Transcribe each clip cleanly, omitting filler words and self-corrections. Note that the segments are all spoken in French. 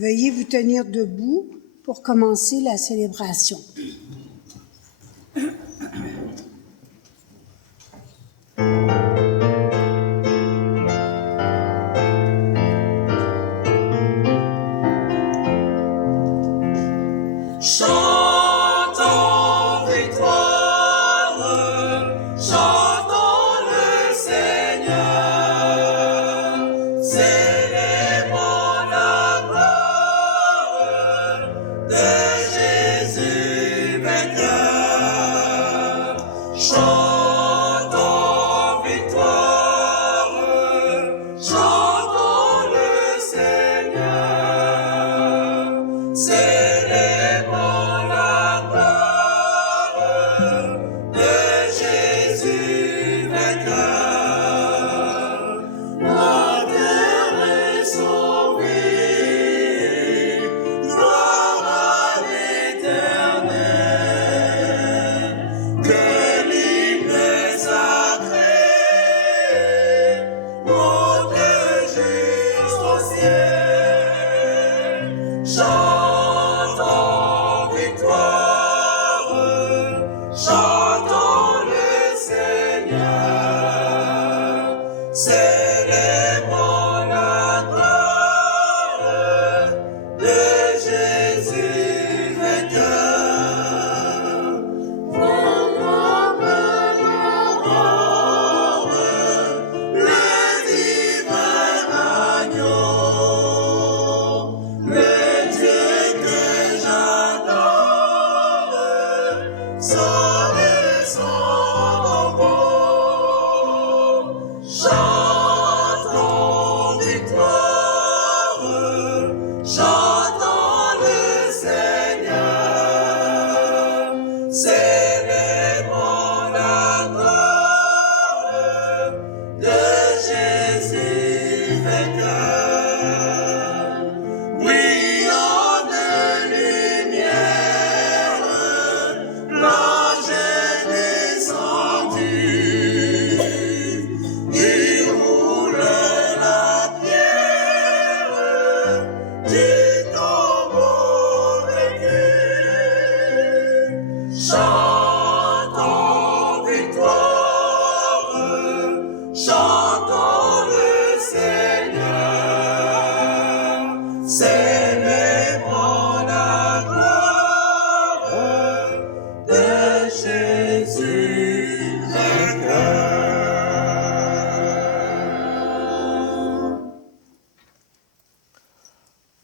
Veuillez vous tenir debout pour commencer la célébration.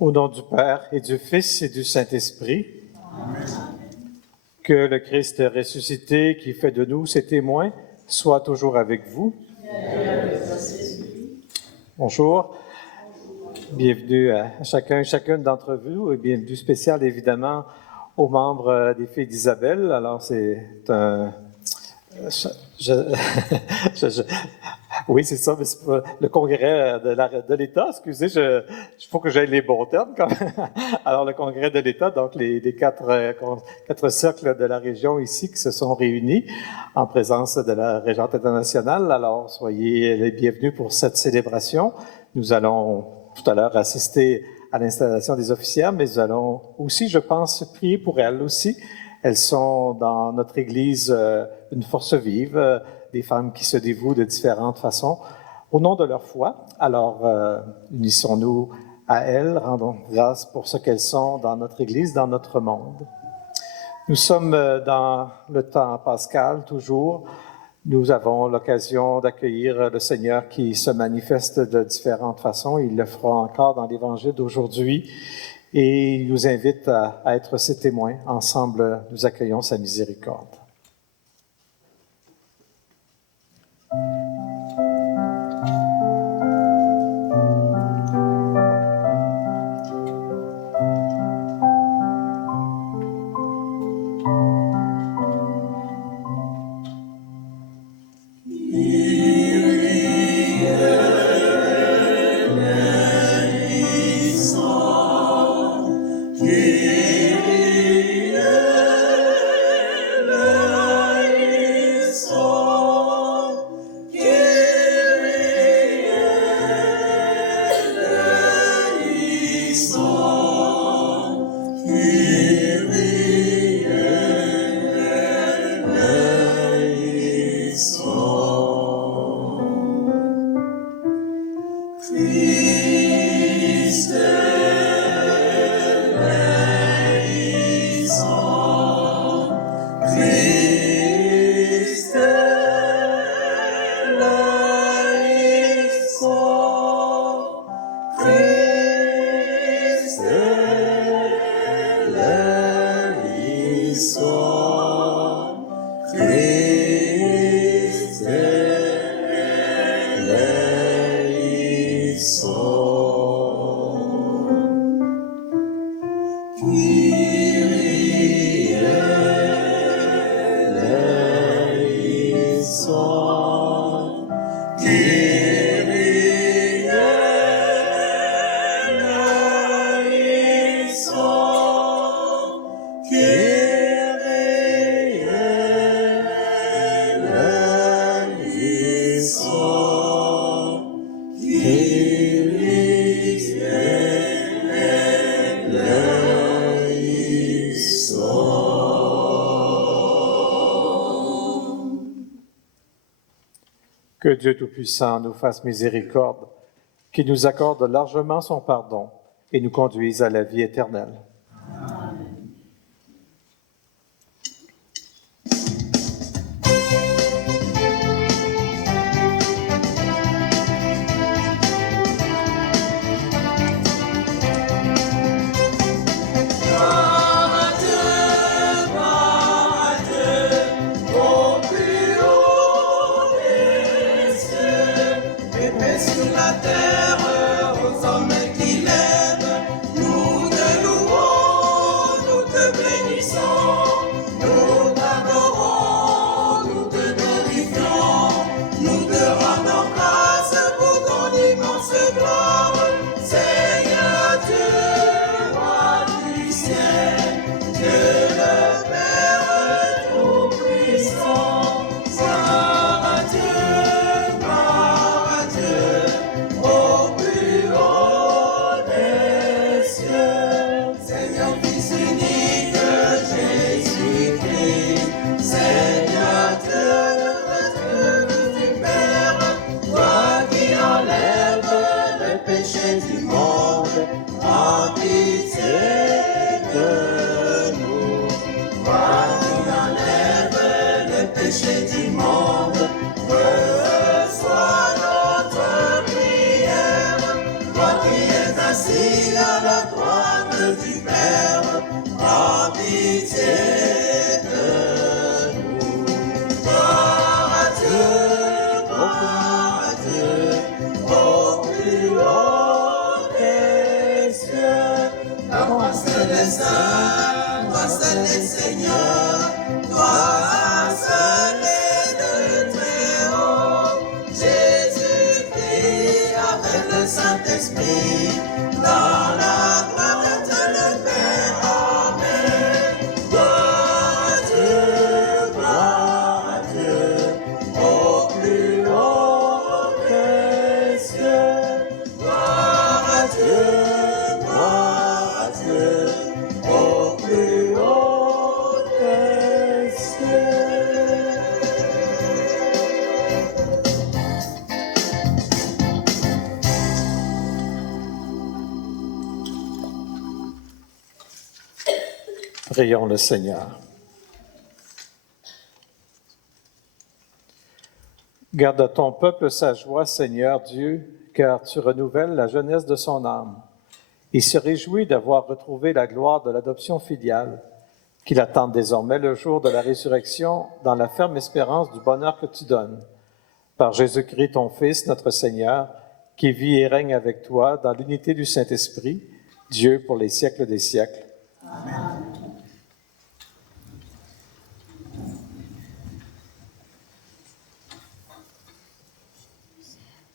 Au nom du Père et du Fils et du Saint-Esprit, amen. Que le Christ ressuscité qui fait de nous ses témoins soit toujours avec vous. Bonjour. Bienvenue à chacun et chacune d'entre vous et bienvenue spéciale évidemment aux membres des Filles d'Isabelle. Alors c'est un... Oui, c'est ça, mais c'est pas le congrès de l'État, excusez, il faut que j'aille les bons termes quand même. Alors, le congrès de l'État, donc les quatre cercles de la région ici qui se sont réunis en présence de la Régente internationale. Alors, soyez les bienvenus pour cette célébration. Nous allons tout à l'heure assister à l'installation des officières, mais nous allons aussi, je pense, prier pour elles aussi. Elles sont dans notre Église une force vive, des femmes qui se dévouent de différentes façons au nom de leur foi. Alors, unissons-nous à elles, rendons grâce pour ce qu'elles sont dans notre Église, dans notre monde. Nous sommes dans le temps pascal, toujours. Nous avons l'occasion d'accueillir le Seigneur qui se manifeste de différentes façons. Il le fera encore dans l'Évangile d'aujourd'hui et il nous invite à être ses témoins. Ensemble, nous accueillons sa miséricorde. Song. Dieu Tout-Puissant nous fasse miséricorde, qu'il nous accorde largement son pardon et nous conduise à la vie éternelle. Prions le Seigneur. Garde à ton peuple sa joie, Seigneur Dieu, car tu renouvelles la jeunesse de son âme. Il se réjouit d'avoir retrouvé la gloire de l'adoption filiale, qu'il attend désormais le jour de la résurrection dans la ferme espérance du bonheur que tu donnes. Par Jésus-Christ, ton Fils, notre Seigneur, qui vit et règne avec toi dans l'unité du Saint-Esprit, Dieu pour les siècles des siècles. Amen.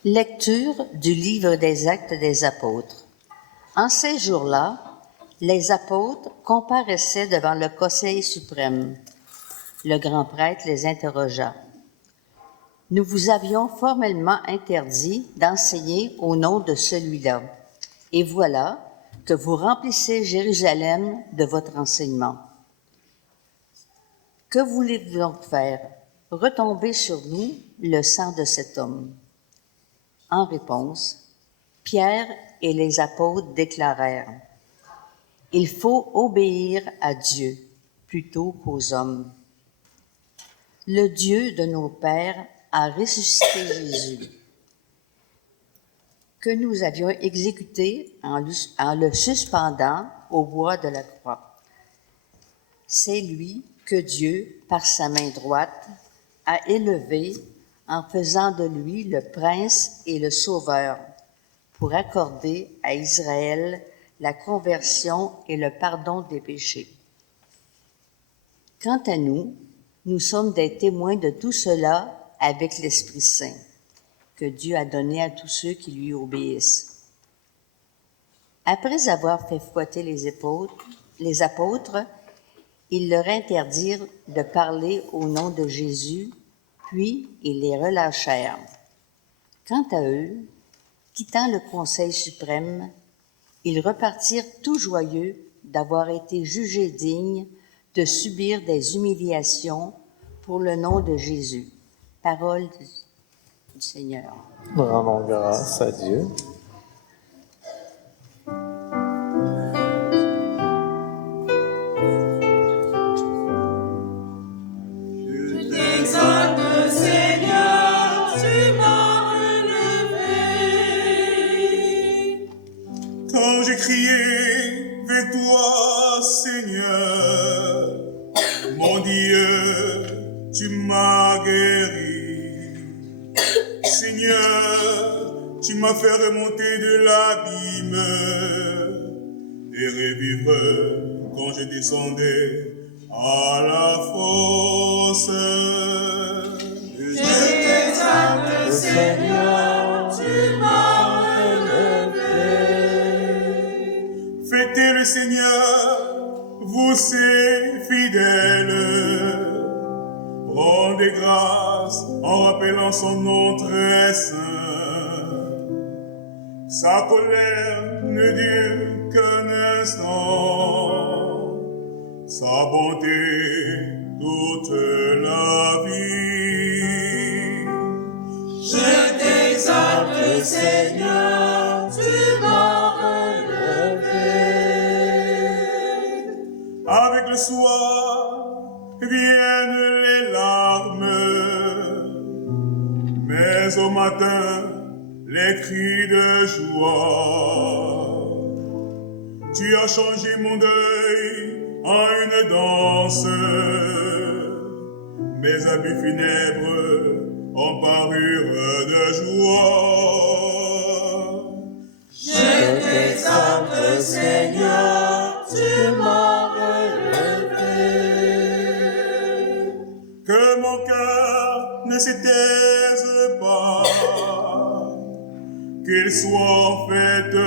Lecture du livre des Actes des Apôtres. En ces jours-là, les apôtres comparaissaient devant le Conseil suprême. Le grand prêtre les interrogea. « Nous vous avions formellement interdit d'enseigner au nom de celui-là, et voilà que vous remplissez Jérusalem de votre enseignement. Que voulez-vous donc faire? Retomber sur nous le sang de cet homme. » En réponse, Pierre et les apôtres déclarèrent « Il faut obéir à Dieu plutôt qu'aux hommes. Le Dieu de nos pères a ressuscité Jésus, que nous avions exécuté en le suspendant au bois de la croix. C'est lui que Dieu, par sa main droite, a élevé en faisant de lui le prince et le sauveur, pour accorder à Israël la conversion et le pardon des péchés. Quant à nous, nous sommes des témoins de tout cela avec l'Esprit Saint, que Dieu a donné à tous ceux qui lui obéissent. Après avoir fait fouetter les apôtres, ils leur interdirent de parler au nom de Jésus, puis ils les relâchèrent. Quant à eux, quittant le Conseil suprême, ils repartirent tout joyeux d'avoir été jugés dignes de subir des humiliations pour le nom de Jésus. Parole du Seigneur. Nous rendons grâce à Dieu. Quand j'ai crié vers toi, Seigneur, mon Dieu, tu m'as guéri. Seigneur, tu m'as fait remonter de l'abîme et revivre quand je descendais à la fosse. Je t'exalte, Seigneur, tu m'as relevé. Fêtez le Seigneur, vous c'est fidèles. Rendez grâce en rappelant son nom très saint. Sa colère ne dure qu'un instant, sa bonté toute la vie. Je t'exalte, Seigneur, tu m'as relevé. Avec le soir viennent les larmes, mais au matin, les cris de joie. Tu as changé mon deuil en une danse. Mes habits funèbres ont parure de joie. Je t'exalte, Seigneur, tu m'as relevé. Que mon cœur ne se taise pas, qu'il soit en fête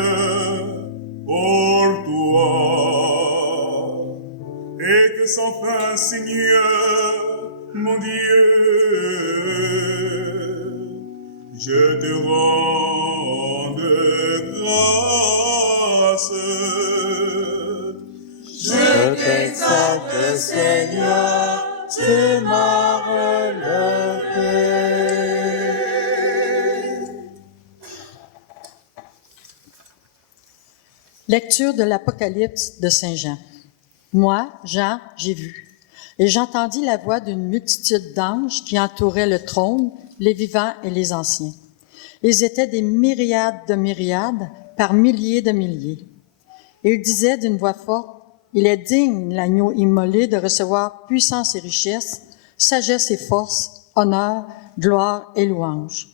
pour toi, et que sans fin, Seigneur, mon Dieu, je te rende grâce. Je t'exalte, Seigneur, tu m'as relevé. Lecture de l'Apocalypse de Saint Jean. Moi, Jean, j'ai vu, et j'entendis la voix d'une multitude d'anges qui entouraient le trône, les vivants et les anciens. Ils étaient des myriades de myriades, par milliers de milliers. Et ils disaient d'une voix forte, « Il est digne, l'agneau immolé, de recevoir puissance et richesse, sagesse et force, honneur, gloire et louange.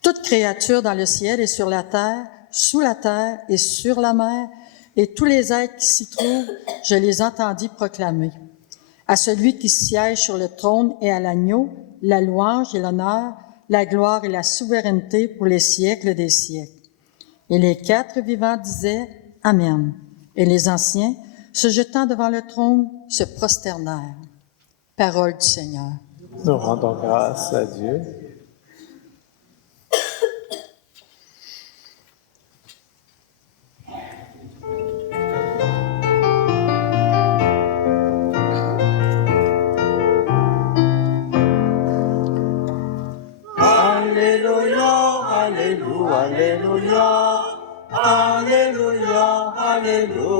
Toute créature dans le ciel et sur la terre, sous la terre et sur la mer, et tous les êtres qui s'y trouvent, je les entendis proclamer. À celui qui siège sur le trône et à l'agneau, la louange et l'honneur, la gloire et la souveraineté pour les siècles des siècles. Et les quatre vivants disaient « Amen ». Et les anciens, se jetant devant le trône, se prosternèrent. Parole du Seigneur. Nous rendons grâce à Dieu. Alléluia, Alléluia, Alléluia, Alléluia,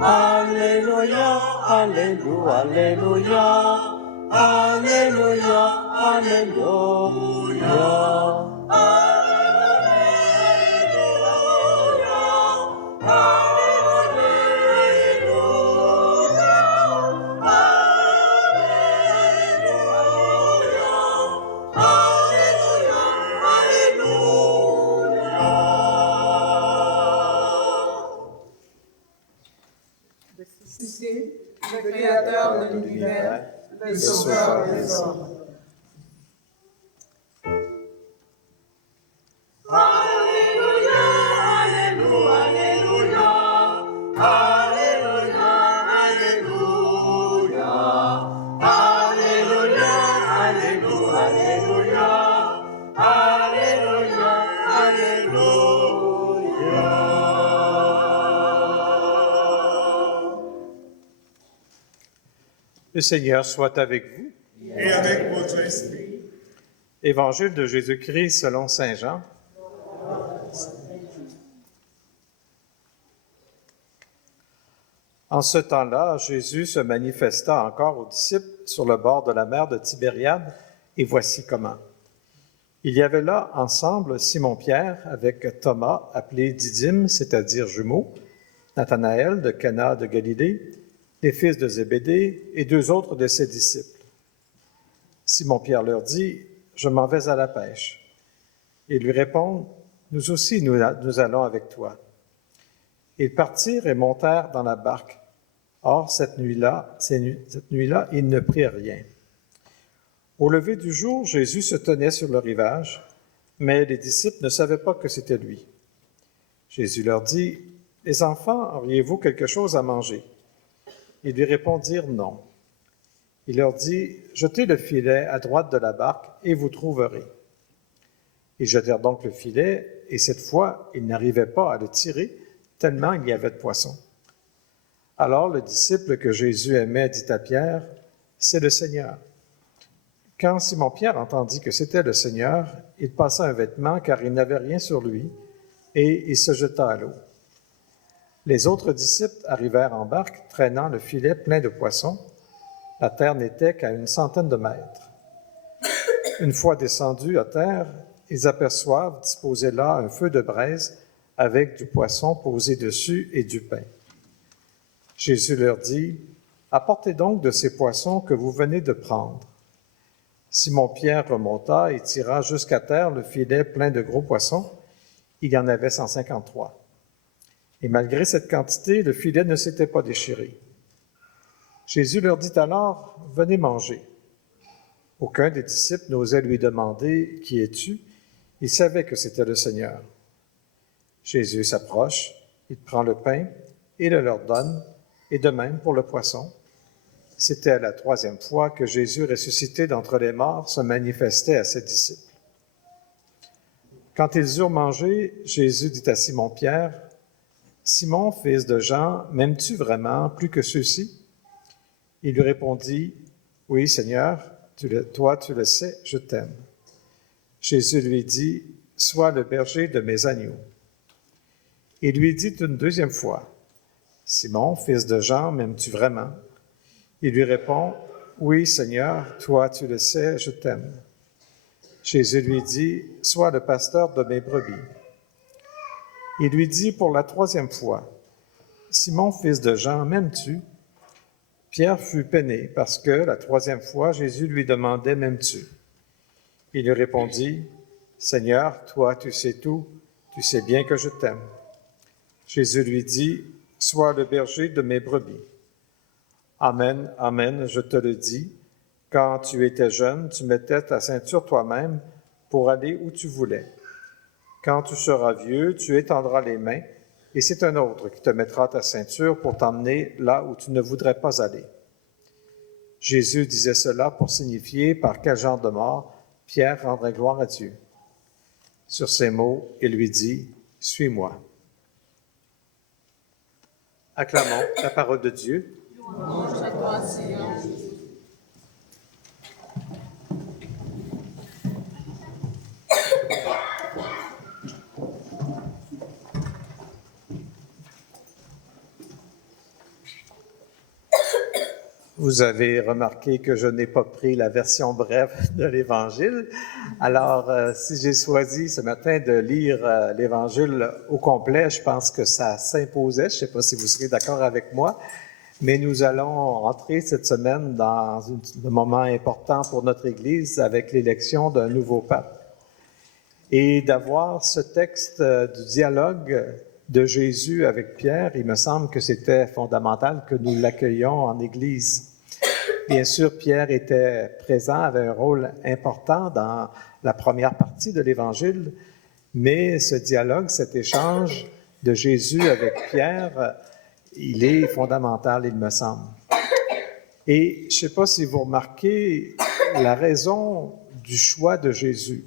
Alléluia, Alléluia, Alléluia, Alléluia. Le Créateur de l'univers, le Sauveur des hommes. Alléluia, Alléluia, Alléluia, Alléluia, Alléluia, Alléluia, Alléluia, Alléluia, Alléluia. Le Seigneur soit avec vous. Et avec votre esprit. Évangile de Jésus-Christ selon saint Jean. En ce temps-là, Jésus se manifesta encore aux disciples sur le bord de la mer de Tibériade, et voici comment. Il y avait là ensemble Simon-Pierre avec Thomas, appelé Didyme, c'est-à-dire jumeaux, Nathanaël de Cana de Galilée, les fils de Zébédée et 2 autres de ses disciples. Simon-Pierre leur dit, « Je m'en vais à la pêche. » Ils lui répondent, « Nous aussi, nous allons avec toi. » Ils partirent et montèrent dans la barque. Or, cette nuit-là, ils ne prirent rien. Au lever du jour, Jésus se tenait sur le rivage, mais les disciples ne savaient pas que c'était lui. Jésus leur dit, « Les enfants, auriez-vous quelque chose à manger? » Ils lui répondirent non. Il leur dit, « Jetez le filet à droite de la barque et vous trouverez. » Ils jetèrent donc le filet, et cette fois, ils n'arrivaient pas à le tirer, tellement il y avait de poissons. Alors le disciple que Jésus aimait dit à Pierre, « C'est le Seigneur. » Quand Simon-Pierre entendit que c'était le Seigneur, il passa un vêtement car il n'avait rien sur lui, et il se jeta à l'eau. Les autres disciples arrivèrent en barque, traînant le filet plein de poissons. La terre n'était qu'à 100 de mètres. Une fois descendus à terre, ils aperçoivent disposé là un feu de braise avec du poisson posé dessus et du pain. Jésus leur dit, « Apportez donc de ces poissons que vous venez de prendre. » Simon-Pierre remonta et tira jusqu'à terre le filet plein de gros poissons. Il y en avait 153. Et malgré cette quantité, le filet ne s'était pas déchiré. Jésus leur dit alors, « Venez manger. » Aucun des disciples n'osait lui demander, « Qui es-tu? » Il savait que c'était le Seigneur. Jésus s'approche, il prend le pain et le leur donne, et de même pour le poisson. C'était la 3e fois que Jésus, ressuscité d'entre les morts, se manifestait à ses disciples. Quand ils eurent mangé, Jésus dit à Simon-Pierre, « Simon, fils de Jean, m'aimes-tu vraiment plus que ceux-ci? » Il lui répondit, « Oui, Seigneur, toi tu le sais, je t'aime. » Jésus lui dit, « Sois le berger de mes agneaux. » Il lui dit une 2e fois, « Simon, fils de Jean, m'aimes-tu vraiment? » Il lui répond, « Oui, Seigneur, toi tu le sais, je t'aime. » Jésus lui dit, « Sois le pasteur de mes brebis. » Il lui dit pour la 3e fois, « Simon, fils de Jean, m'aimes-tu? » Pierre fut peiné parce que la 3e fois, Jésus lui demandait, « M'aimes-tu? » Il lui répondit, « Seigneur, toi tu sais tout, tu sais bien que je t'aime. » Jésus lui dit, « Sois le berger de mes brebis. » Amen, amen, je te le dis, quand tu étais jeune, tu mettais ta ceinture toi-même pour aller où tu voulais. Quand tu seras vieux, tu étendras les mains, et c'est un autre qui te mettra ta ceinture pour t'emmener là où tu ne voudrais pas aller. Jésus disait cela pour signifier par quel genre de mort Pierre rendrait gloire à Dieu. Sur ces mots, il lui dit, « Suis-moi. » Acclamons la parole de Dieu. Louange à toi, Seigneur. Vous avez remarqué que je n'ai pas pris la version brève de l'Évangile. Alors, si j'ai choisi ce matin de lire l'Évangile au complet, je pense que ça s'imposait. Je ne sais pas si vous serez d'accord avec moi, mais nous allons entrer cette semaine dans un moment important pour notre Église avec l'élection d'un nouveau pape. Et d'avoir ce texte du dialogue de Jésus avec Pierre, il me semble que c'était fondamental que nous l'accueillions en Église. Bien sûr, Pierre était présent, avait un rôle important dans la première partie de l'Évangile, mais ce dialogue, cet échange de Jésus avec Pierre, il est fondamental, il me semble. Et je ne sais pas si vous remarquez la raison du choix de Jésus.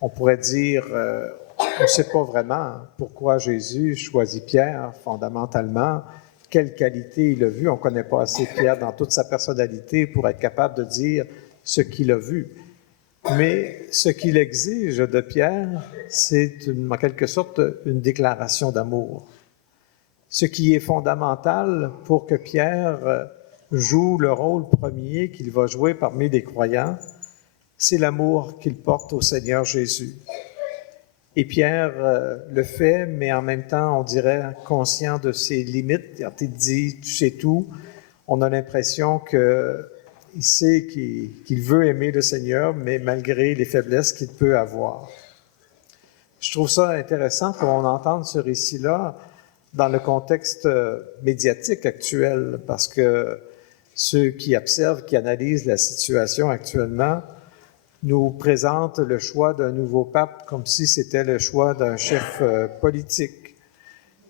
On pourrait dire, on ne sait pas vraiment pourquoi Jésus choisit Pierre fondamentalement, quelle qualité il a vu. On ne connaît pas assez Pierre dans toute sa personnalité pour être capable de dire ce qu'il a vu. Mais ce qu'il exige de Pierre, c'est en quelque sorte une déclaration d'amour. Ce qui est fondamental pour que Pierre joue le rôle premier qu'il va jouer parmi les croyants, c'est l'amour qu'il porte au Seigneur Jésus. Et Pierre le fait, mais en même temps, on dirait conscient de ses limites. Quand il dit « tu sais tout », on a l'impression qu'il sait qu'il veut aimer le Seigneur, mais malgré les faiblesses qu'il peut avoir. Je trouve ça intéressant qu'on entende ce récit-là dans le contexte médiatique actuel, parce que ceux qui observent, qui analysent la situation actuellement, nous présentent le choix d'un nouveau pape comme si c'était le choix d'un chef politique.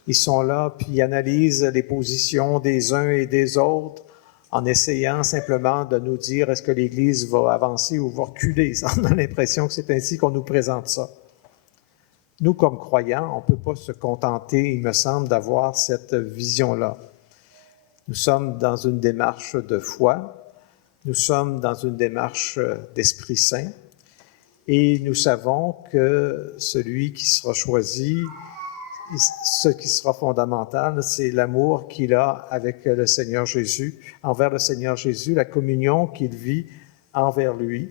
Ils sont là, puis ils analysent les positions des uns et des autres en essayant simplement de nous dire est-ce que l'Église va avancer ou va reculer. On a l'impression que c'est ainsi qu'on nous présente ça. Nous, comme croyants, on ne peut pas se contenter, il me semble, d'avoir cette vision-là. Nous sommes dans une démarche de foi, nous sommes dans une démarche d'Esprit Saint, et nous savons que celui qui sera choisi, ce qui sera fondamental, c'est l'amour qu'il a avec le Seigneur Jésus, envers le Seigneur Jésus, la communion qu'il vit envers lui.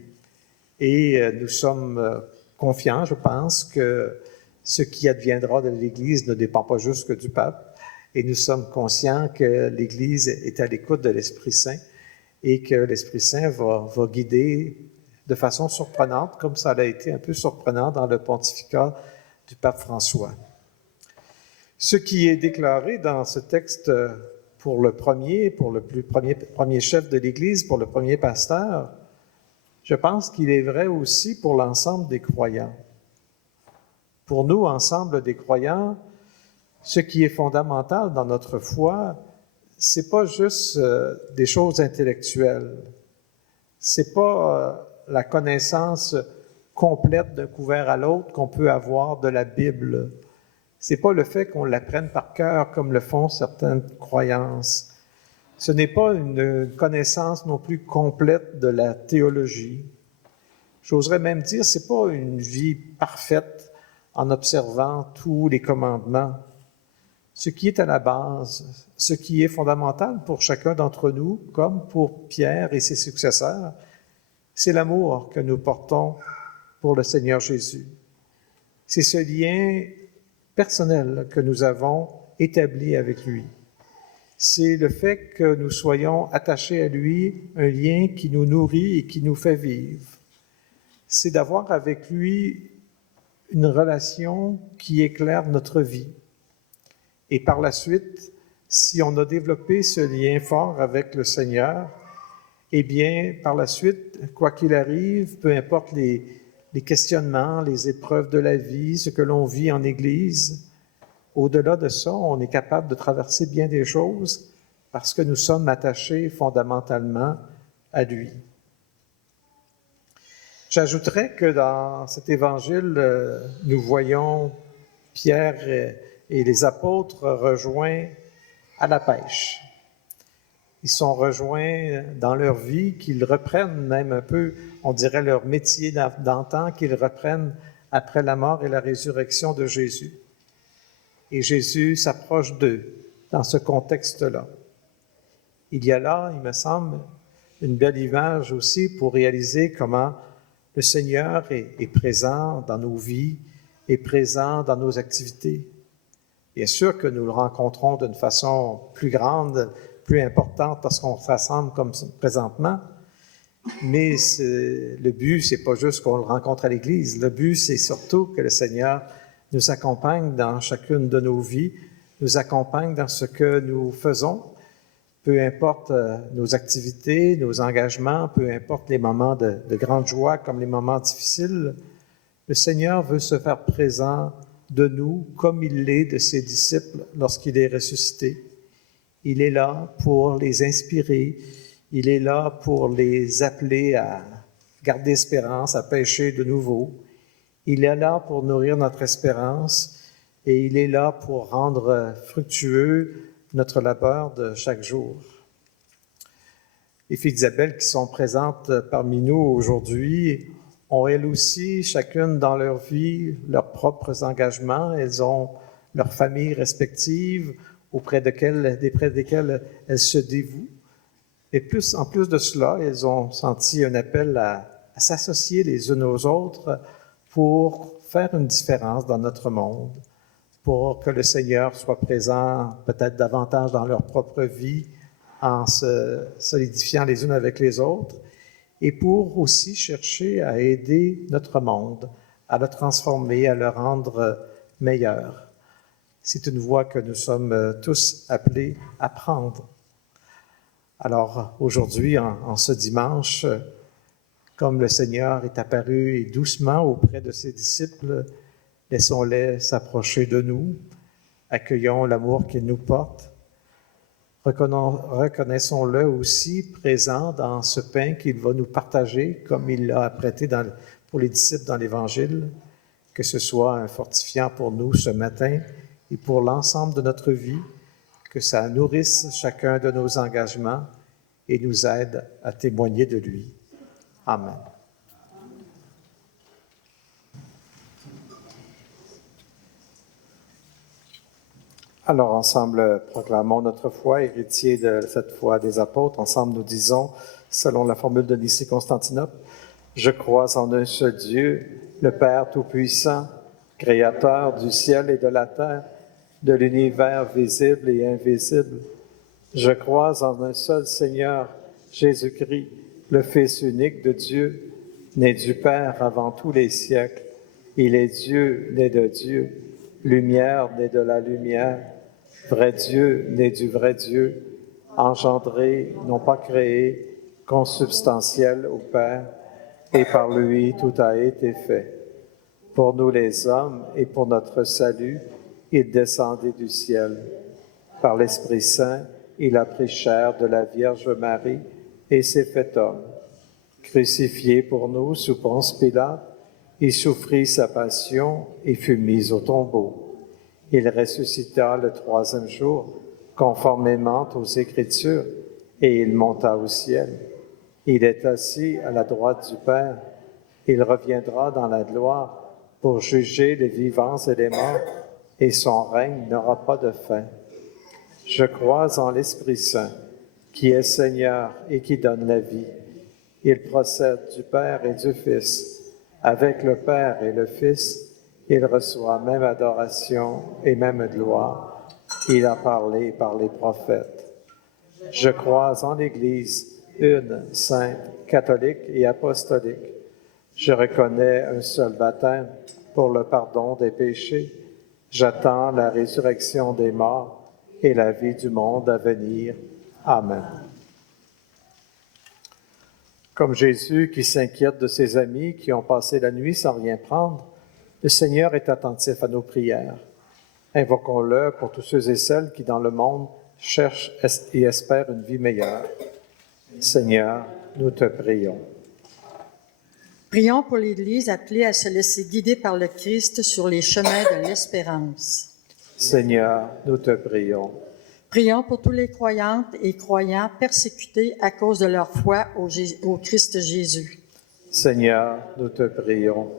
Et nous sommes confiants, je pense, que ce qui adviendra de l'Église ne dépend pas juste que du pape, et nous sommes conscients que l'Église est à l'écoute de l'Esprit Saint et que l'Esprit Saint va guider de façon surprenante, comme ça a été un peu surprenant dans le pontificat du pape François. Ce qui est déclaré dans ce texte pour le premier chef de l'Église, pour le premier pasteur, je pense qu'il est vrai aussi pour l'ensemble des croyants. Pour nous, ensemble des croyants, ce qui est fondamental dans notre foi, c'est pas juste des choses intellectuelles. C'est pas la connaissance complète d'un couvert à l'autre qu'on peut avoir de la Bible. C'est pas le fait qu'on l'apprenne par cœur comme le font certaines croyances. Ce n'est pas une connaissance non plus complète de la théologie. J'oserais même dire, c'est pas une vie parfaite en observant tous les commandements. Ce qui est à la base, ce qui est fondamental pour chacun d'entre nous, comme pour Pierre et ses successeurs, c'est l'amour que nous portons pour le Seigneur Jésus. C'est ce lien personnel que nous avons établi avec lui. C'est le fait que nous soyons attachés à lui, un lien qui nous nourrit et qui nous fait vivre. C'est d'avoir avec lui une relation qui éclaire notre vie. Et par la suite, si on a développé ce lien fort avec le Seigneur, eh bien, par la suite, quoi qu'il arrive, peu importe les questionnements, les épreuves de la vie, ce que l'on vit en Église, au-delà de ça, on est capable de traverser bien des choses parce que nous sommes attachés fondamentalement à lui. J'ajouterais que dans cet évangile, nous voyons Pierre et les apôtres rejoints à la pêche. Ils sont rejoints dans leur vie, qu'ils reprennent même un peu, on dirait leur métier d'antan, qu'ils reprennent après la mort et la résurrection de Jésus. Et Jésus s'approche d'eux dans ce contexte-là. Il y a là, il me semble, une belle image aussi pour réaliser comment le Seigneur est présent dans nos vies, est présent dans nos activités. Bien sûr que nous le rencontrons d'une façon plus grande, plus importante lorsqu'on se rassemble comme présentement, mais le but, c'est pas juste qu'on le rencontre à l'Église. Le but, c'est surtout que le Seigneur nous accompagne dans chacune de nos vies, nous accompagne dans ce que nous faisons, peu importe nos activités, nos engagements, peu importe les moments de grande joie comme les moments difficiles, le Seigneur veut se faire présent de nous comme il l'est de ses disciples lorsqu'il est ressuscité. Il est là pour les inspirer, il est là pour les appeler à garder espérance, à pêcher de nouveau. Il est là pour nourrir notre espérance et il est là pour rendre fructueux notre labeur de chaque jour. Les filles d'Isabelle qui sont présentes parmi nous aujourd'hui ont elles aussi, chacune dans leur vie, leurs propres engagements. Elles ont leurs familles respectives auprès desquelles elles se dévouent. Et en plus de cela, elles ont senti un appel à s'associer les unes aux autres pour faire une différence dans notre monde, pour que le Seigneur soit présent peut-être davantage dans leur propre vie en se solidifiant les unes avec les autres, et pour aussi chercher à aider notre monde, à le transformer, à le rendre meilleur. C'est une voie que nous sommes tous appelés à prendre. Alors aujourd'hui, en ce dimanche, comme le Seigneur est apparu doucement auprès de ses disciples, laissons-les s'approcher de nous, accueillons l'amour qu'il nous porte, reconnaissons-le aussi présent dans ce pain qu'il va nous partager, comme il l'a apprêté pour les disciples dans l'Évangile, que ce soit un fortifiant pour nous ce matin et pour l'ensemble de notre vie, que ça nourrisse chacun de nos engagements et nous aide à témoigner de lui. Amen. Alors, ensemble, proclamons notre foi, héritier de cette foi des apôtres. Ensemble, nous disons, selon la formule de Nicée-Constantinople, « Je crois en un seul Dieu, le Père Tout-Puissant, Créateur du ciel et de la terre, de l'univers visible et invisible. Je crois en un seul Seigneur, Jésus-Christ, le Fils unique de Dieu, né du Père avant tous les siècles. Il est Dieu, né de Dieu, lumière, né de la lumière, vrai Dieu, né du vrai Dieu, engendré, non pas créé, consubstantiel au Père, et par lui tout a été fait. Pour nous les hommes et pour notre salut, il descendit du ciel. Par l'Esprit Saint, il a pris chair de la Vierge Marie et s'est fait homme. Crucifié pour nous sous Ponce Pilate, il souffrit sa passion et fut mis au tombeau. Il ressuscita le troisième jour, conformément aux Écritures, et il monta au ciel. Il est assis à la droite du Père. Il reviendra dans la gloire pour juger les vivants et les morts, et son règne n'aura pas de fin. Je crois en l'Esprit Saint, qui est Seigneur et qui donne la vie. Il procède du Père et du Fils. Avec le Père et le Fils, il reçoit même adoration et même gloire. Il a parlé par les prophètes. Je crois en l'Église, une, sainte, catholique et apostolique. Je reconnais un seul baptême pour le pardon des péchés. J'attends la résurrection des morts et la vie du monde à venir. Amen. Comme Jésus qui s'inquiète de ses amis qui ont passé la nuit sans rien prendre, le Seigneur est attentif à nos prières. Invoquons-le pour tous ceux et celles qui, dans le monde, cherchent et espèrent une vie meilleure. Seigneur, nous te prions. Prions pour l'Église appelée à se laisser guider par le Christ sur les chemins de l'espérance. Seigneur, nous te prions. Prions pour tous les croyantes et croyants persécutés à cause de leur foi au Christ Jésus. Seigneur, nous te prions.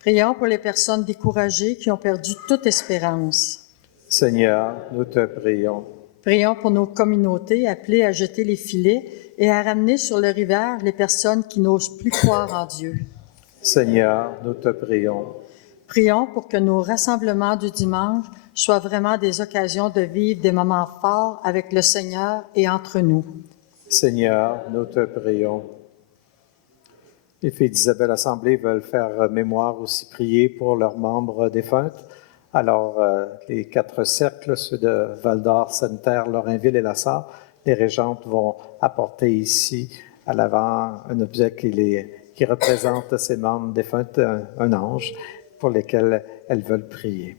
Prions pour les personnes découragées qui ont perdu toute espérance. Seigneur, nous te prions. Prions pour nos communautés appelées à jeter les filets et à ramener sur le rivage les personnes qui n'osent plus croire en Dieu. Seigneur, nous te prions. Prions pour que nos rassemblements du dimanche soient vraiment des occasions de vivre des moments forts avec le Seigneur et entre nous. Seigneur, nous te prions. Les filles d'Isabelle Assemblée veulent faire mémoire aussi, prier pour leurs membres défunts. Alors, les 4 cercles, ceux de Val-d'Or, Sainte-Terre, Lorrainville et La Sarre, les régentes vont apporter ici, à l'avant, un objet qui représente ces membres défunts, un ange, pour lesquels elles veulent prier.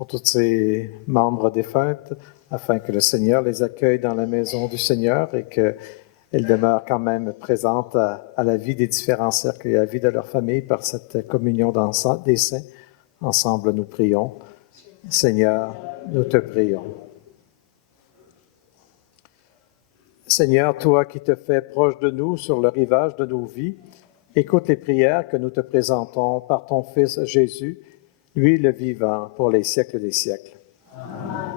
pour tous ces membres défunts, afin que le Seigneur les accueille dans la maison du Seigneur et qu'elles demeurent quand même présentes à la vie des différents cercles et à la vie de leur famille par cette communion des saints. Ensemble, nous prions. Seigneur, nous te prions. Seigneur, toi qui te fais proche de nous sur le rivage de nos vies, écoute les prières que nous te présentons par ton Fils Jésus, lui le vivant pour les siècles des siècles. Amen.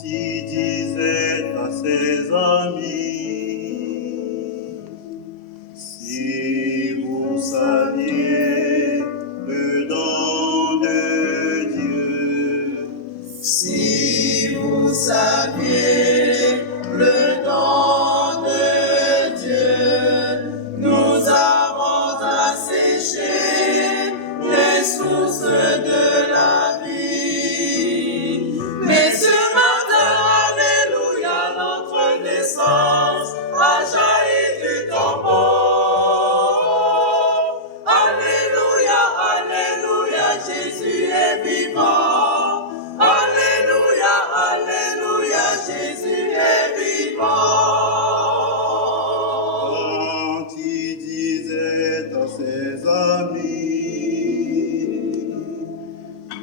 Qui disait à ses amis, si vous saviez le don de Dieu, si vous saviez le don de Dieu, nous avons asséché les sources de la vie. Mais ce a jailli du tombeau. Alléluia, alléluia, Jésus est vivant. Alléluia, alléluia, Jésus est vivant. Quand il disait à ses amis,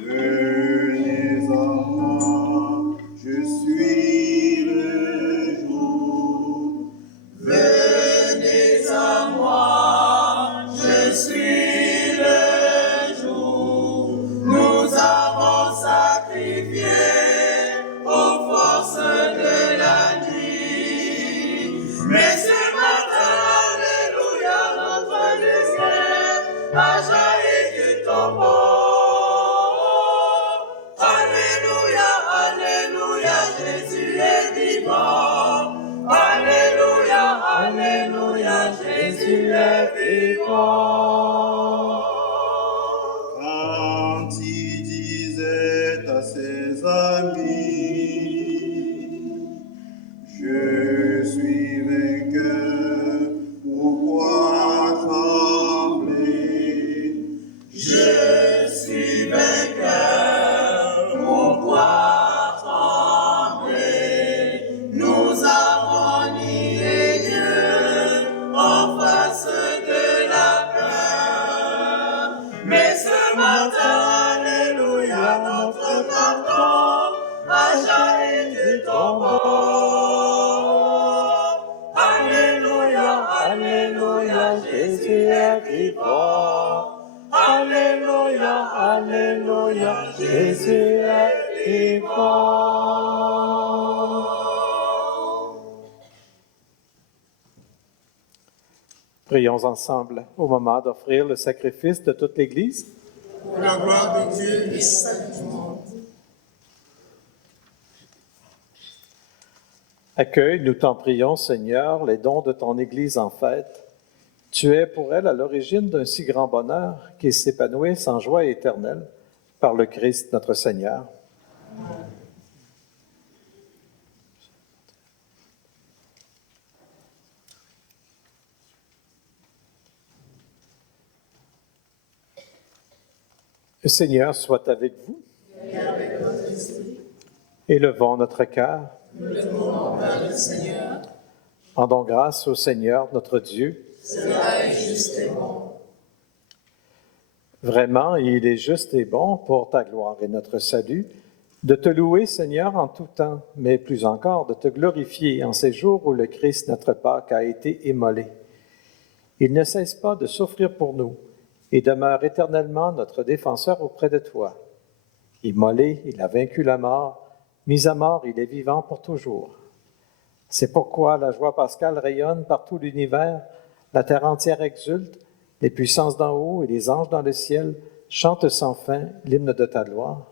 venez à moi, je suis le venez à moi, je suis le jour. Nous avons sacrifié aux forces de la nuit. Mais ce matin, alléluia, notre désert a jailli du tombeau. Alléluia, alléluia, Jésus est vivant. Alléluia, alléluia, Jésus est vivant. Quand il disait à ses amis, je suis vainqueur, pourquoi trembler? Je suis vainqueur, pourquoi trembler? Nous avons nié Dieu en face de la peur. Mais ce matin, alléluia, notre pardon a jailli du tombeau. Alléluia, alléluia, Jésus est vivant. Alléluia, alléluia, Jésus est vivant. Prions ensemble au moment d'offrir le sacrifice de toute l'Église. Pour la gloire de Dieu et le salut du monde. Accueille, nous t'en prions, Seigneur, les dons de ton Église en fête. Tu es pour elle à l'origine d'un si grand bonheur qui s'épanouisse en joie éternelle par le Christ notre Seigneur. Amen. Le Seigneur soit avec vous. Et avec votre esprit. Élevons notre cœur. Nous lèverons vers le Seigneur. Rendons grâce au Seigneur notre Dieu. Cela est juste et bon. Vraiment, il est juste et bon pour ta gloire et notre salut, de te louer, Seigneur, en tout temps, mais plus encore de te glorifier en ces jours où le Christ, notre Pâque, a été immolé. Il ne cesse pas de souffrir pour nous et demeure éternellement notre défenseur auprès de toi. Immolé, il a vaincu la mort, mis à mort, il est vivant pour toujours. C'est pourquoi la joie pascale rayonne par tout l'univers, la terre entière exulte, les puissances d'en haut et les anges dans le ciel chantent sans fin l'hymne de ta gloire.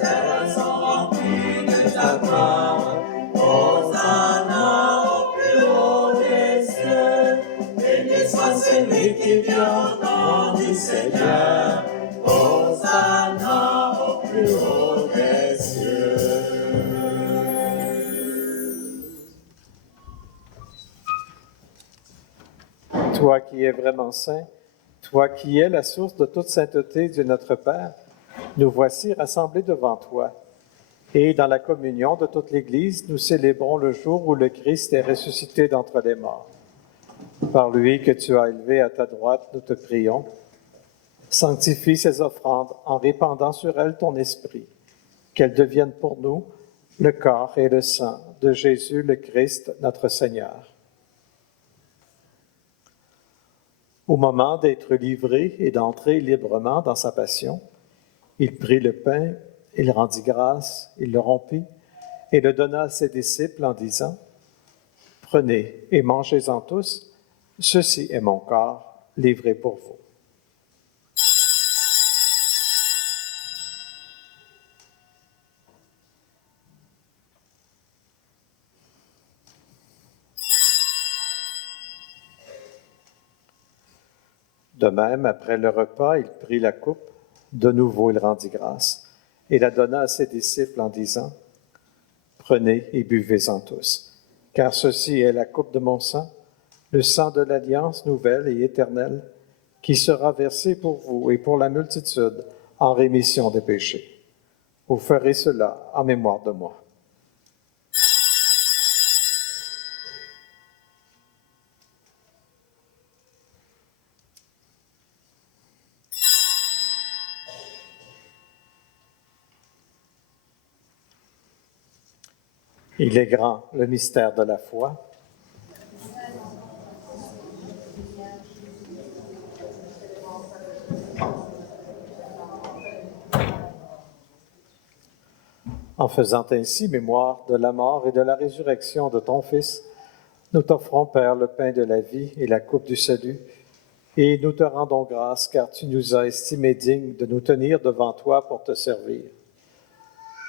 terre sont remplies de ta gloire. Hosanna au plus haut des cieux. Béni soit celui qui vient au nom du Seigneur. Hosanna au plus haut des cieux. Toi qui es vraiment saint, toi qui es la source de toute sainteté, Dieu notre Père, nous voici rassemblés devant toi. Et dans la communion de toute l'Église, nous célébrons le jour où le Christ est ressuscité d'entre les morts. Par lui que tu as élevé à ta droite, nous te prions. Sanctifie ces offrandes en répandant sur elles ton esprit, qu'elles deviennent pour nous le corps et le sang de Jésus le Christ, notre Seigneur. Au moment d'être livré et d'entrer librement dans sa passion, il prit le pain, il rendit grâce, il le rompit et le donna à ses disciples en disant, « Prenez et mangez-en tous, ceci est mon corps livré pour vous. » De même, après le repas, il prit la coupe, de nouveau il rendit grâce, et la donna à ses disciples en disant, « Prenez et buvez-en tous, car ceci est la coupe de mon sang, le sang de l'alliance nouvelle et éternelle, qui sera versé pour vous et pour la multitude en rémission des péchés. Vous ferez cela en mémoire de moi. » Il est grand, le mystère de la foi. En faisant ainsi mémoire de la mort et de la résurrection de ton Fils, nous t'offrons, Père, le pain de la vie et la coupe du salut, et nous te rendons grâce car tu nous as estimés dignes de nous tenir devant toi pour te servir.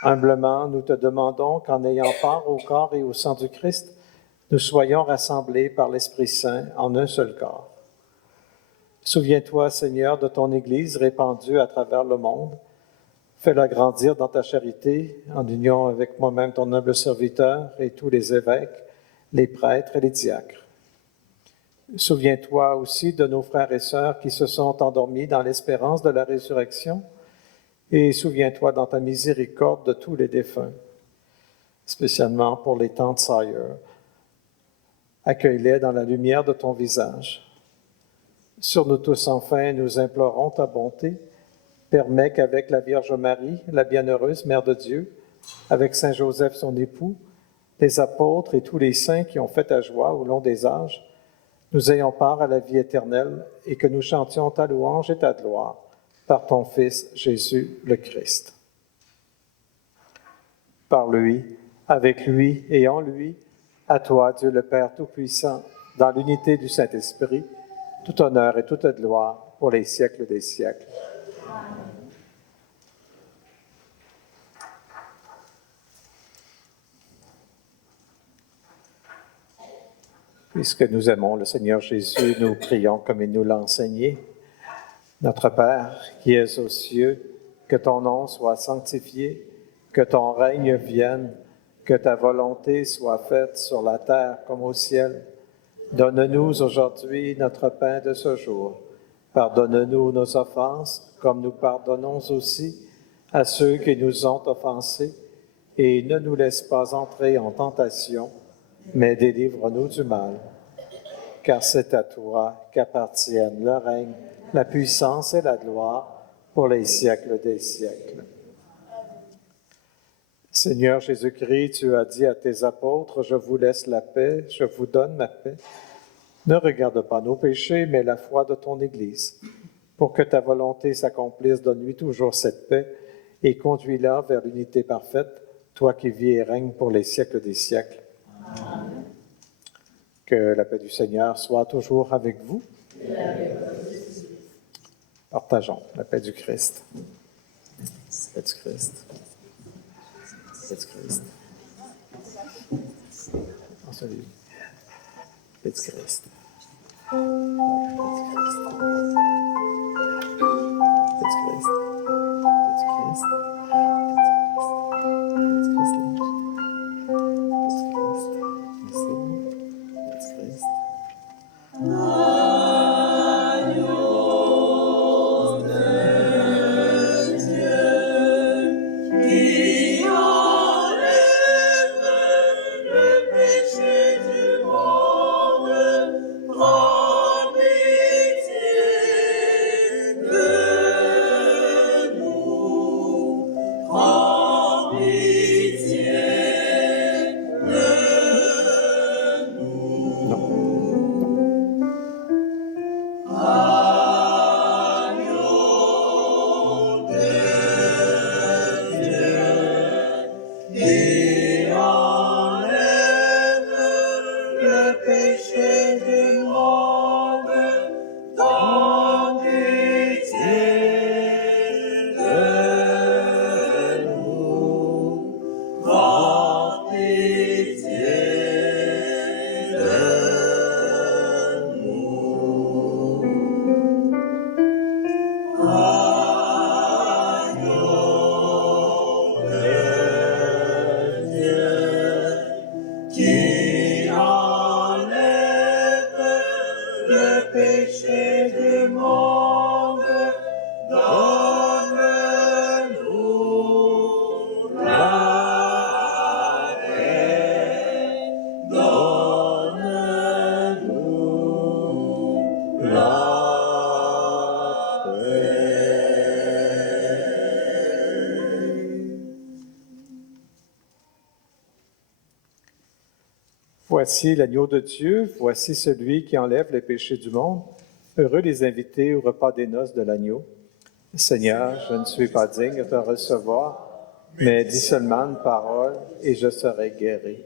Humblement, nous te demandons qu'en ayant part au corps et au sang du Christ, nous soyons rassemblés par l'Esprit Saint en un seul corps. Souviens-toi, Seigneur, de ton Église répandue à travers le monde. Fais-la grandir dans ta charité, en union avec moi-même, ton humble serviteur, et tous les évêques, les prêtres et les diacres. Souviens-toi aussi de nos frères et sœurs qui se sont endormis dans l'espérance de la résurrection, et souviens-toi dans ta miséricorde de tous les défunts, spécialement pour les tantes Sawyer. Accueille-les dans la lumière de ton visage. Sur nous tous, enfin, nous implorons ta bonté. Permets qu'avec la Vierge Marie, la bienheureuse Mère de Dieu, avec Saint Joseph, son époux, les apôtres et tous les saints qui ont fait ta joie au long des âges, nous ayons part à la vie éternelle et que nous chantions ta louange et ta gloire par ton Fils Jésus le Christ. Par lui, avec lui et en lui, à toi, Dieu le Père Tout-Puissant, dans l'unité du Saint-Esprit, tout honneur et toute gloire pour les siècles des siècles. Puisque nous aimons le Seigneur Jésus, nous prions comme il nous l'a enseigné. Notre Père, qui es aux cieux, que ton nom soit sanctifié, que ton règne vienne, que ta volonté soit faite sur la terre comme au ciel. Donne-nous aujourd'hui notre pain de ce jour. Pardonne-nous nos offenses, comme nous pardonnons aussi à ceux qui nous ont offensés, et ne nous laisse pas entrer en tentation, mais délivre-nous du mal. Car c'est à toi qu'appartiennent le règne, la puissance et la gloire pour les siècles des siècles. Seigneur Jésus-Christ, tu as dit à tes apôtres, « Je vous laisse la paix, je vous donne ma paix. » Ne regarde pas nos péchés, mais la foi de ton Église. Pour que ta volonté s'accomplisse, donne-lui toujours cette paix et conduis-la vers l'unité parfaite, toi qui vis et règnes pour les siècles des siècles. Amen. Que la paix du Seigneur soit toujours avec vous. Partageons la paix du Christ. La paix du Christ. Christ. On salue. Petit Christ. Petit Christ. Petit Christ. Voici l'agneau de Dieu, voici celui qui enlève les péchés du monde. Heureux les invités au repas des noces de l'agneau. Seigneur, je ne suis pas digne de te recevoir, mais dis seulement une parole et je serai guéri.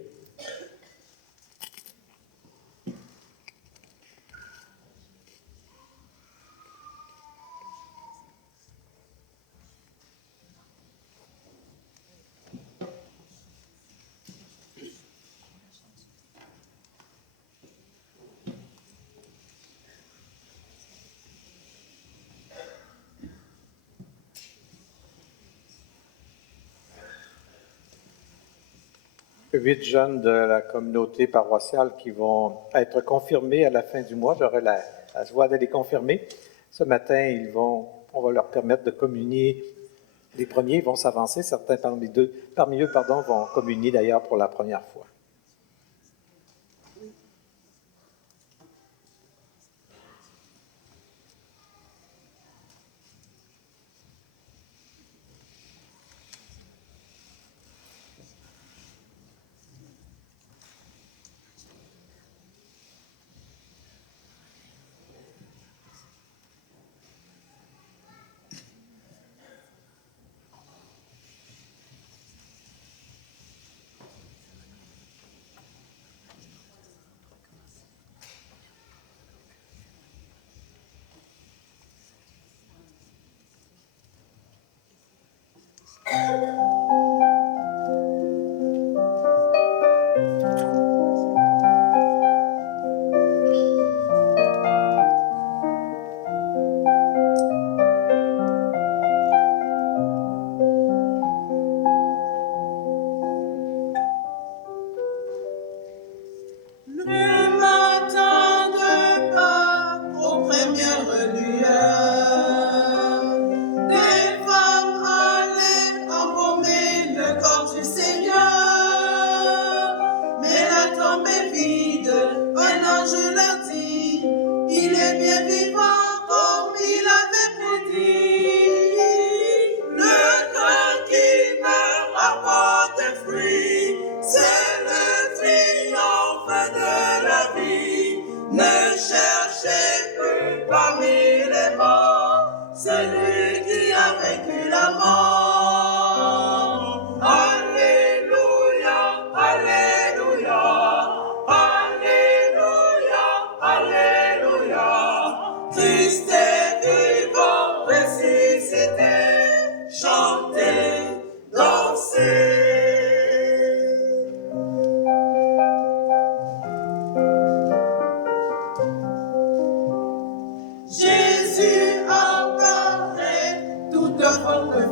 Huit jeunes de la communauté paroissiale qui vont être confirmés à la fin du mois. J'aurai la joie de les confirmer. Ce matin, on va leur permettre de communier. Les premiers vont s'avancer, certains parmi eux vont communier d'ailleurs pour la première fois.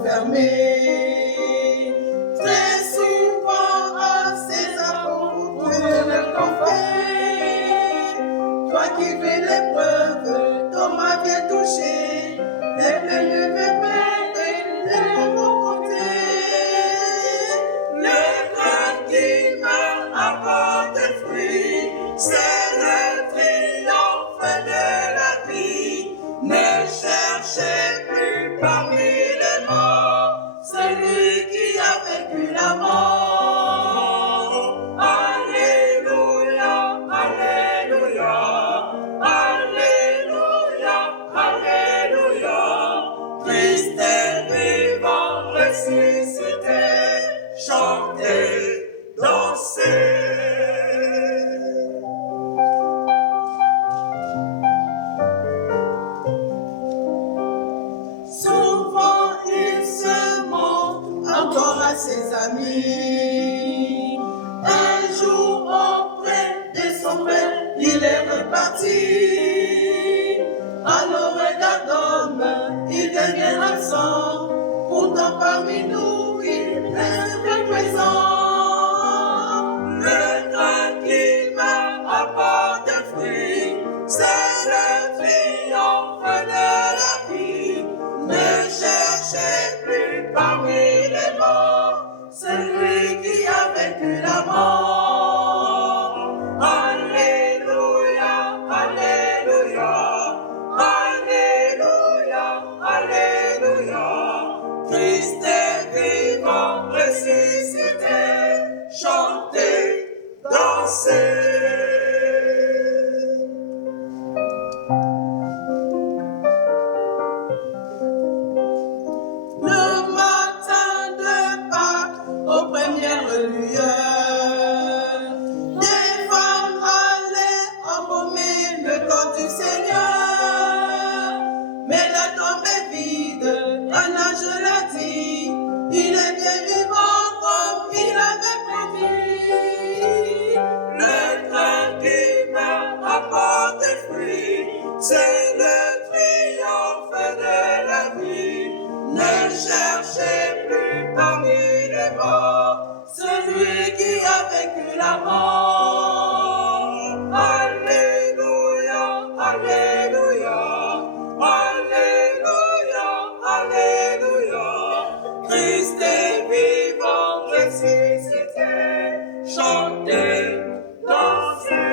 fermés. Très souvent à ses apôtres le confère. Toi qui fais l'épreuve, Thomas vient toucher les pleines vermeils et les bons côtés. Le grain qui meurt apporte fruit, c'est le triomphe de la vie. Ne cherchez plus parmi les morts celui qui a vaincu la mort. Alléluia, alléluia, alléluia, alléluia. Christ est vivant, ressuscité, chantez, dansez. Souvent il se montre encore à ses amis. Un jour auprès de son père, il est reparti. Alors regard d'homme, il devient absent. Pourtant parmi nous, il reste présent. Le grain qui meurt apporte fruit, c'est le triomphe de la vie. Ne cherchez plus parmi les morts celui qui a vaincu la mort. Alléluia, alléluia, alléluia, alléluia. Christ est vivant, ressuscité, chantez, dansez. Le matin de Pâques, aux premières lueurs, des femmes allaient embaumer le corps du Seigneur. Mais la tombe est vide, Anna je l'ai dit, il est bien vivant comme il avait promis. Le grain qui meurt apporte fruit, c'est le triomphe de la vie. Ne cherchez plus parmi les morts celui qui a vaincu la mort. Alléluia, alléluia, alléluia, alléluia. Christ est vivant, ressuscité, chantez, dansez.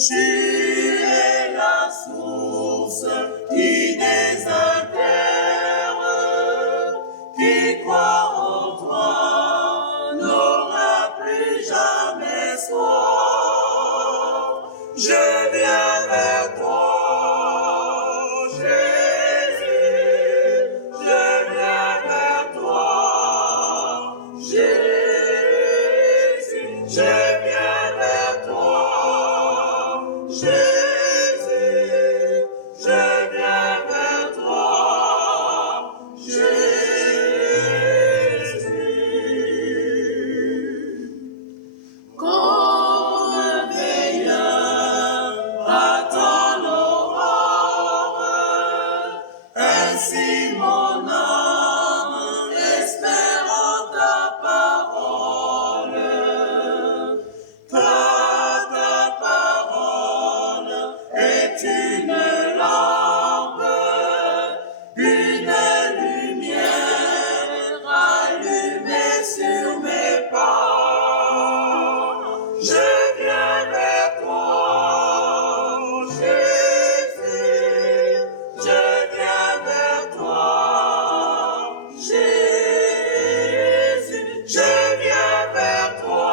Tu je viens vers toi. Jésus, je viens vers toi. Jésus, je viens vers toi. Jésus, je viens vers toi. Jésus, comme un veilleur attend l'aurore, ainsi mon âme espère en ta parole. Car ta parole est une lampe, une lumière allumée sur mes pas. Je viens vers toi, Jésus, je viens vers toi, Jésus, je viens vers toi,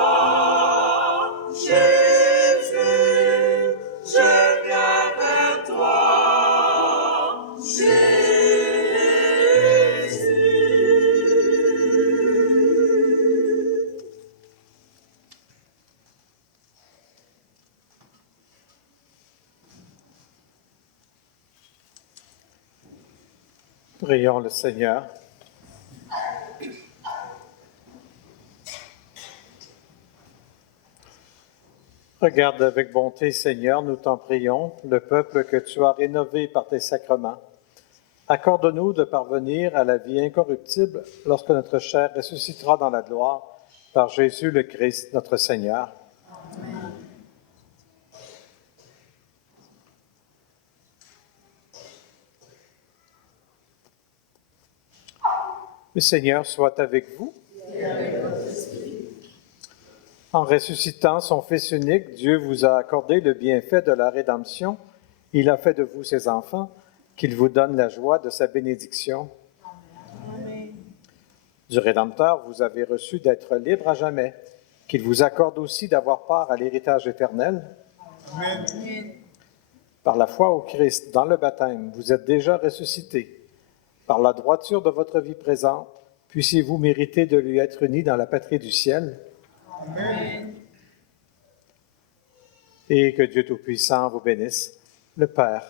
Jésus, je viens vers toi, Jésus. Prions le Seigneur. Regarde avec bonté, Seigneur, nous t'en prions, le peuple que tu as rénové par tes sacrements. Accorde-nous de parvenir à la vie incorruptible lorsque notre chair ressuscitera dans la gloire par Jésus le Christ, notre Seigneur. Le Seigneur soit avec vous. En ressuscitant son Fils unique, Dieu vous a accordé le bienfait de la rédemption. Il a fait de vous ses enfants, qu'il vous donne la joie de sa bénédiction. Amen. Du Rédempteur, vous avez reçu d'être libre à jamais, qu'il vous accorde aussi d'avoir part à l'héritage éternel. Amen. Par la foi au Christ, dans le baptême, vous êtes déjà ressuscités. Par la droiture de votre vie présente, puissiez-vous mériter de lui être unis dans la patrie du ciel. Amen. Et que Dieu Tout-Puissant vous bénisse, le Père,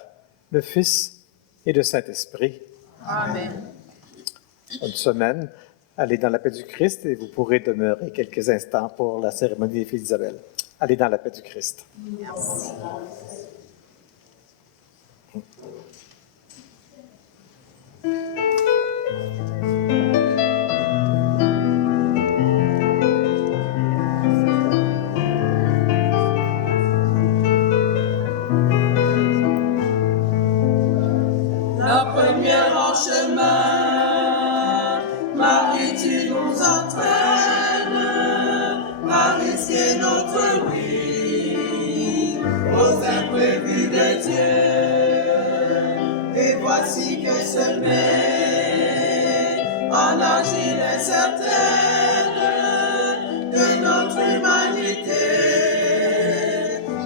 le Fils et le Saint-Esprit. Amen. Bonne semaine. Allez dans la paix du Christ et vous pourrez demeurer quelques instants pour la cérémonie des filles d'Isabelle. Allez dans la paix du Christ. Merci. La première en chemin, Marie, tu nous entraînes à risquer notre vie aux imprévus de Dieu. Et voici que se met en argile incertaine de notre humanité,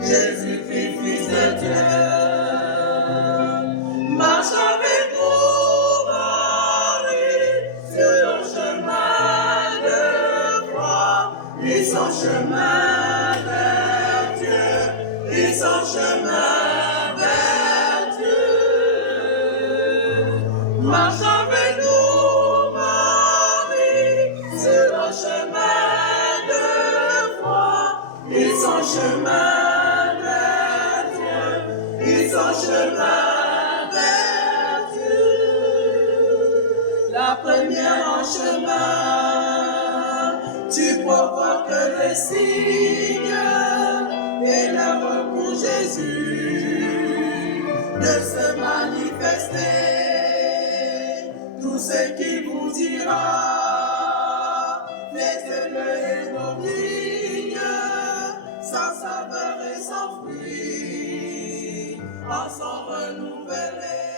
Jésus-Christ, Fils de Dieu. Marche avec nous, Marie, sur le chemin de foi, et son chemin vers Dieu, et son chemin vers Dieu. Marche avec nous, Marie, sur le chemin de foi, et son chemin vers Dieu, et son chemin. La première en chemin, tu provoques les signes et l'heure pour Jésus de se manifester. Tout ce qui vous dira, faites-le et nos vignes, sans saveur et sans fruit, en sont renouvelés.